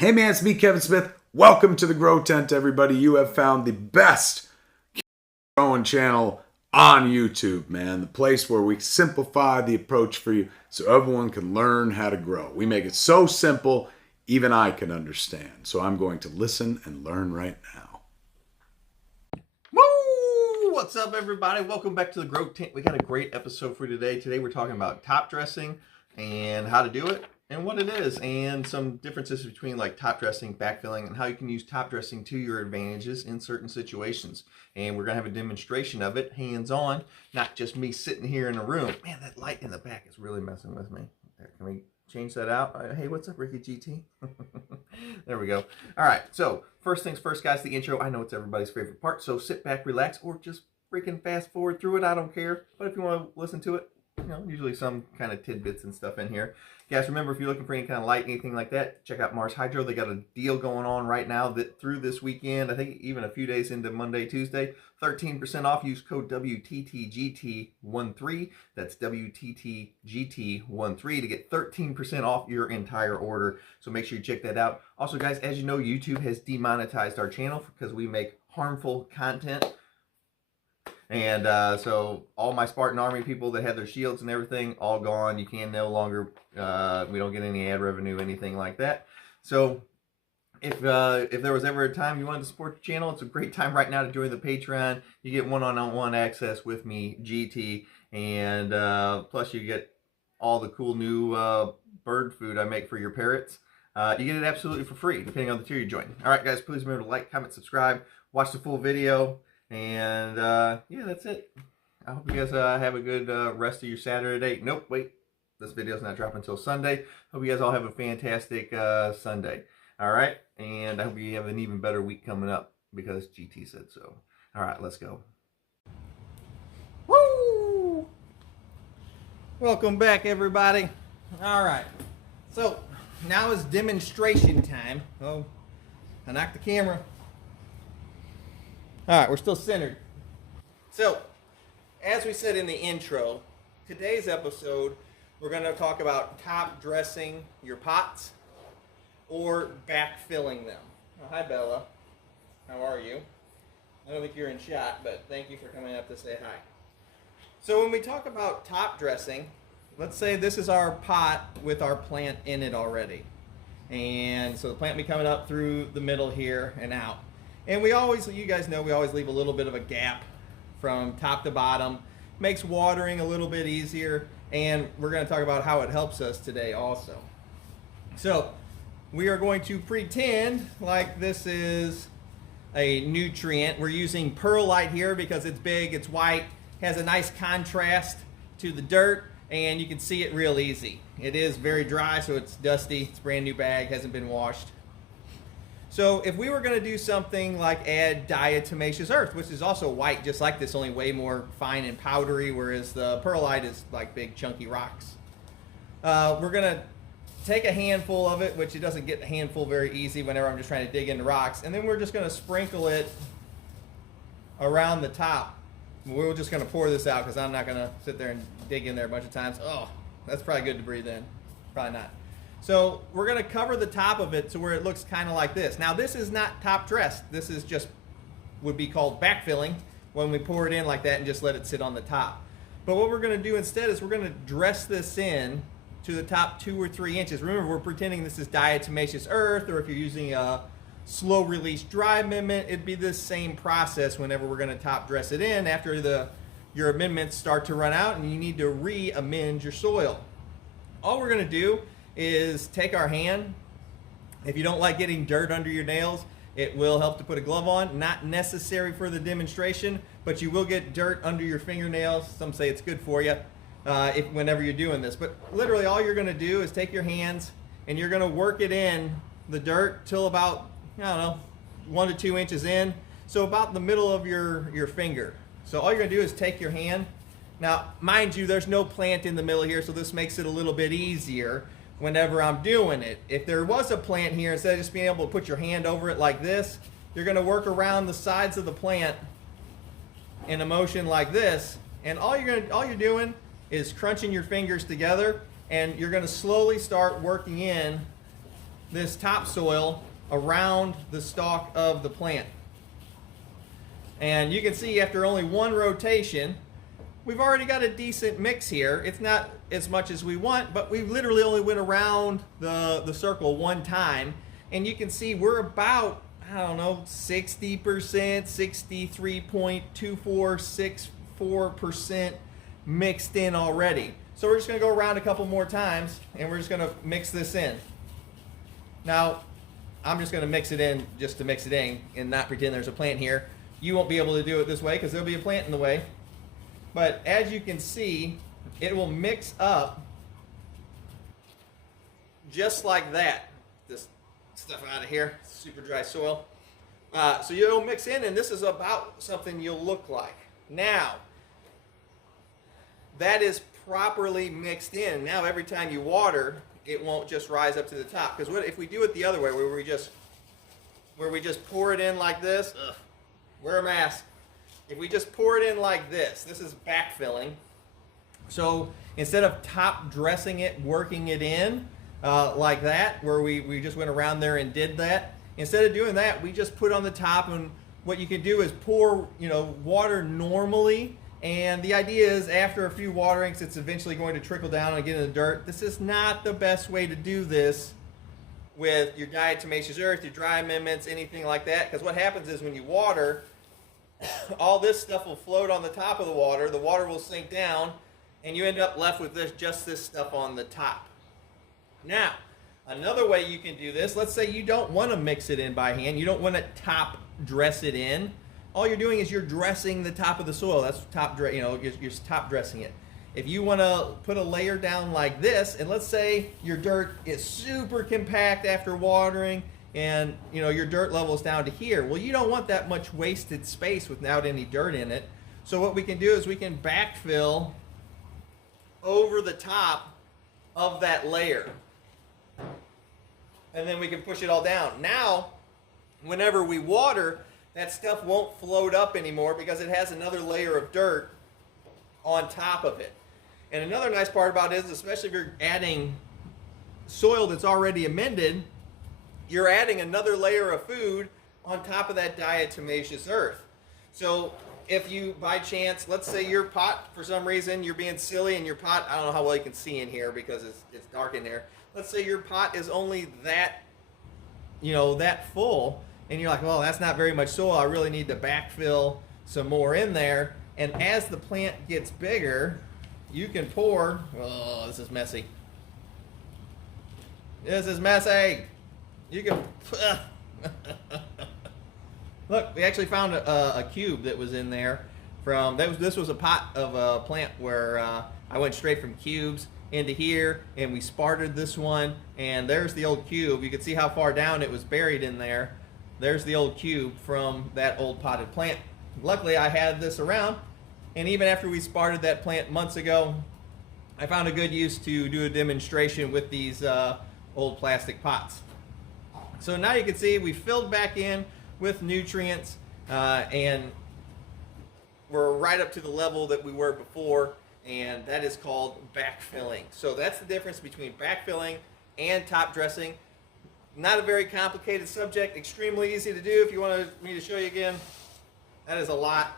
Hey man, it's me, Kevin Smith. Welcome to the Grow Tent, everybody. You have found the best growing channel on YouTube, man. The place where we simplify the approach for you so everyone can learn how to grow. We make it so simple, even I can understand. So I'm going to listen and learn right now. Woo! What's up, everybody? Welcome back to the Grow Tent. We got a great episode for today. Today we're talking about top dressing and how to do it and what it is, and some differences between like top dressing, backfilling, and how you can use top dressing to your advantages in certain situations. And we're gonna have a demonstration of it, hands-on, not just me sitting here in a room. Man, that light in the back is really messing with me. There, can we change that out? Hey, what's up, Ricky GT? There we go. All right, so first things first, guys, the intro. I know it's everybody's favorite part, so sit back, relax, or just freaking fast forward through it. I don't care. But if you want to listen to it, usually some kind of tidbits and stuff in here. Guys, remember, if you're looking for any kind of light, anything like that, check out Mars Hydro. They got a deal going on right now that through this weekend, I think even a few days into Monday, Tuesday, 13% off. Use code WTTGT13. That's WTTGT13 to get 13% off your entire order. So make sure you check that out. Also, guys, as you know, YouTube has demonetized our channel because we make harmful content. And so all my Spartan Army people that had their shields and everything, all gone. You can no longer, we don't get any ad revenue, anything like that. So if there was ever a time you wanted to support the channel, it's a great time right now to join the Patreon. You get one-on-one access with me, GT, and plus you get all the cool new bird food I make for your parrots. You get it absolutely for free, depending on the tier you join. All right, guys, please remember to like, comment, subscribe, watch the full video. And yeah, that's it. I hope you guys have a good rest of your Saturday. Nope, wait. This video's not dropping until Sunday. Hope you guys all have a fantastic Sunday. All right? And I hope you have an even better week coming up because GT said so. All right, let's go. Woo! Welcome back, everybody. All right. So now is demonstration time. Oh, I knocked the camera. All right, we're still centered. So, as we said in the intro, today's episode, we're going to talk about top dressing your pots or backfilling them. Oh, hi, Bella. How are you? I don't think you're in shot, but thank you for coming up to say hi. So, when we talk about top dressing, let's say this is our pot with our plant in it already. And so the plant will be coming up through the middle here and out. And we always, you guys know, we always leave a little bit of a gap from top to bottom. Makes watering a little bit easier, and we're going to talk about how it helps us today also. So we are going to pretend like this is a nutrient. We're using perlite here because it's big, it's white, has a nice contrast to the dirt, and you can see it real easy. It is very dry, so it's dusty. It's a brand new bag, hasn't been washed. So if we were going to do something like add diatomaceous earth, which is also white just like this, only way more fine and powdery, whereas the perlite is like big chunky rocks. We're going to take a handful of it, which it doesn't get a handful very easy whenever I'm just trying to dig into rocks, and then we're just going to sprinkle it around the top. We're just going to pour this out because I'm not going to sit there and dig in there a bunch of times. Oh, that's probably good to breathe in. Probably not. So we're going to cover the top of it to where it looks kind of like this. Now this is not top dressed. This is just would be called backfilling when we pour it in like that and just let it sit on the top. But what we're going to do instead is we're going to dress this in to the top 2 or 3 inches. Remember, we're pretending this is diatomaceous earth, or if you're using a slow release dry amendment, it'd be the same process whenever we're going to top dress it in after your amendments start to run out and you need to re-amend your soil. All we're going to do is take our hand. If you don't like getting dirt under your nails, it will help to put a glove on. Not necessary for the demonstration, but you will get dirt under your fingernails. Some say it's good for you whenever you're doing this. But literally all you're going to do is take your hands and you're going to work it in the dirt till about, I don't know, 1 to 2 inches in. So about the middle of your finger. So all you're going to do is take your hand. Now, mind you, there's no plant in the middle here, so this makes it a little bit easier whenever I'm doing it. If there was a plant here, instead of just being able to put your hand over it like this, you're going to work around the sides of the plant in a motion like this, and all you're doing is crunching your fingers together, and you're going to slowly start working in this topsoil around the stalk of the plant. And you can see after only one rotation, we've already got a decent mix here. It's not as much as we want, but we literally only went around the circle one time. And you can see we're about, I don't know, 60%, 63.2464% mixed in already. So we're just going to go around a couple more times, and we're just going to mix this in. Now, I'm just going to mix it in just to mix it in and not pretend there's a plant here. You won't be able to do it this way because there'll be a plant in the way. But as you can see, it will mix up just like that. This stuff out of here, super dry soil. So you'll mix in, and this is about something you'll look like. Now, that is properly mixed in. Now every time you water, it won't just rise up to the top. Because what if we do it the other way, where we just pour it in like this? Wear a mask. If we just pour it in like this is backfilling. So instead of top dressing it, working it in like that, where we just went around there and did that, instead of doing that, we just put on the top, and what you can do is pour, water normally. And the idea is after a few waterings, it's eventually going to trickle down and get in the dirt. This is not the best way to do this with your diatomaceous earth, your dry amendments, anything like that. Because what happens is when you water, all this stuff will float on the top of the water will sink down, and you end up left with just this stuff on the top. Now, another way you can do this, let's say you don't want to mix it in by hand, you don't want to top dress it in. All you're doing is you're dressing the top of the soil. That's you're top dressing it. If you want to put a layer down like this, and let's say your dirt is super compact after watering, and your dirt level is down to here. Well, you don't want that much wasted space without any dirt in it. So what we can do is we can backfill over the top of that layer. And then we can push it all down. Now, whenever we water, that stuff won't float up anymore because it has another layer of dirt on top of it. And another nice part about it is, especially if you're adding soil that's already amended, you're adding another layer of food on top of that diatomaceous earth. So if you, by chance, let's say your pot, for some reason, you're being silly and your pot, I don't know how well you can see in here because it's dark in there. Let's say your pot is only that, that full, and you're like, well, that's not very much soil. I really need to backfill some more in there. And as the plant gets bigger, you can pour, oh, this is messy. This is messy. You can, look, we actually found a cube that was in there this was a pot of a plant where I went straight from cubes into here, and we spartered this one, and there's the old cube. You can see how far down it was buried in there. There's the old cube from that old potted plant. Luckily, I had this around, and even after we spartered that plant months ago, I found a good use to do a demonstration with these old plastic pots. So now you can see we filled back in with nutrients, and we're right up to the level that we were before, and that is called backfilling. So that's the difference between backfilling and top dressing. Not a very complicated subject, extremely easy to do. If you want me to show you again, that is a lot.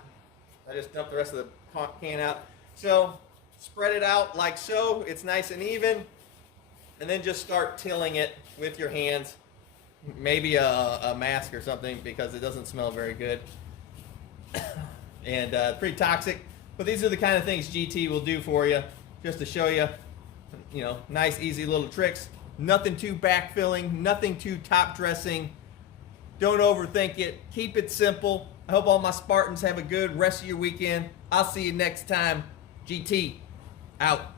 I just dumped the rest of the can out. So spread it out like so. It's nice and even. And then just start tilling it with your hands. Maybe a mask or something because it doesn't smell very good. And pretty toxic. But these are the kind of things GT will do for you just to show you, nice, easy little tricks. Nothing too backfilling, nothing too top dressing. Don't overthink it. Keep it simple. I hope all my Spartans have a good rest of your weekend. I'll see you next time. GT, out.